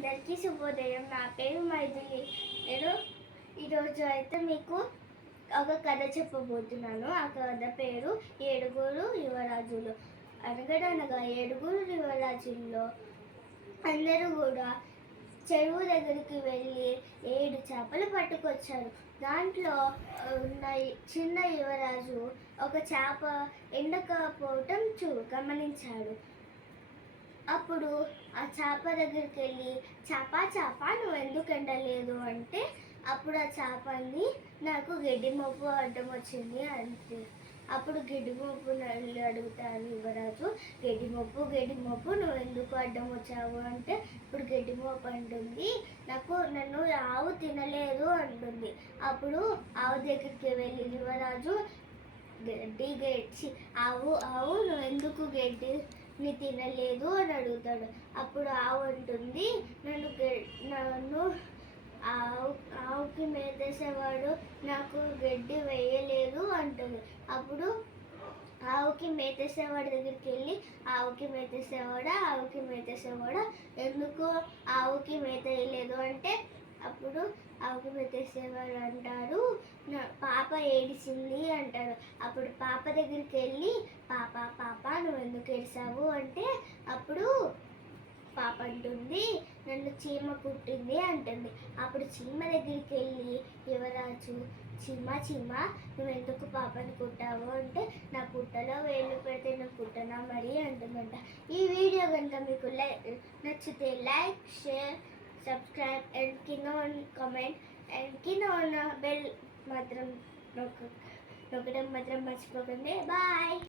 అందరికీ శుభోదయం. నా పేరు మైథిలి. నేను ఈరోజు అయితే మీకు ఒక కథ చెప్పబోతున్నాను. ఆ కథ పేరు ఏడుగురు యువరాజులు. అనగనగా ఏడుగురు యువరాజుల్లో అందరూ కూడా చెరువు దగ్గరికి వెళ్ళి 7 చేపలు పట్టుకొచ్చారు. దాంట్లో ఉన్న చిన్న యువరాజు ఒక చేప ఎండకపోవటం గమనించాడు. అప్పుడు ఆ చేప దగ్గరికి వెళ్ళి చేప నువ్వు ఎందుకు ఎండలేదు అంటే అప్పుడు ఆ చేపని నాకు గడ్డి మోపు అడ్డం వచ్చింది అంటే అప్పుడు గడ్డి మోపు అడుగుతాను యువరాజు. గడ్డి మోపు నువ్వు ఎందుకు అడ్డం వచ్చావు అంటే ఇప్పుడు గడ్డి మోపు అంటుంది నన్ను ఆవు తినలేదు అంటుంది. అప్పుడు ఆవు దగ్గరికి వెళ్ళి యువరాజు ఆవు నువ్వు ఎందుకు గడ్డిని తినలేదు అని అడుగుతాడు. అప్పుడు ఆవు అంటుంది నన్ను ఆవుకి మేతేసేవాడు నాకు గడ్డి వేయలేదు అంటుంది. అప్పుడు ఆవుకి మేతేసేవాడి దగ్గరికి వెళ్ళి ఆవుకి మేతేసేవాడా ఎందుకు ఆవుకి మేత వేయలేదు అంటే అప్పుడు ఆవుకి మేతేసేవాడు అంటారు పాప ఏడిసింది అంటాడు. అప్పుడు పాప దగ్గరికి వెళ్ళి పాప నువ్వు ఎందుకు ఏడిసావు అంటే అప్పుడు పాప అంటుంది నన్ను చీమ కుట్టింది అంటుంది. అప్పుడు చీమ దగ్గరికి వెళ్ళి యువరాజు చీమ నువ్వు ఎందుకు పాపని కుట్టావు అంటే నా పుట్టలో వేలు పెడితే నా కుట్టనా మరి అంటుందంట. ఈ వీడియో కనుక మీకు నచ్చితే లైక్, షేర్, సబ్స్క్రైబ్ అండ్ కింద కామెంట్ అండ్ కింద ఉన్న బెల్ మాత్రం నొక్కడం మాత్రం మర్చిపోకండి. బాయ్.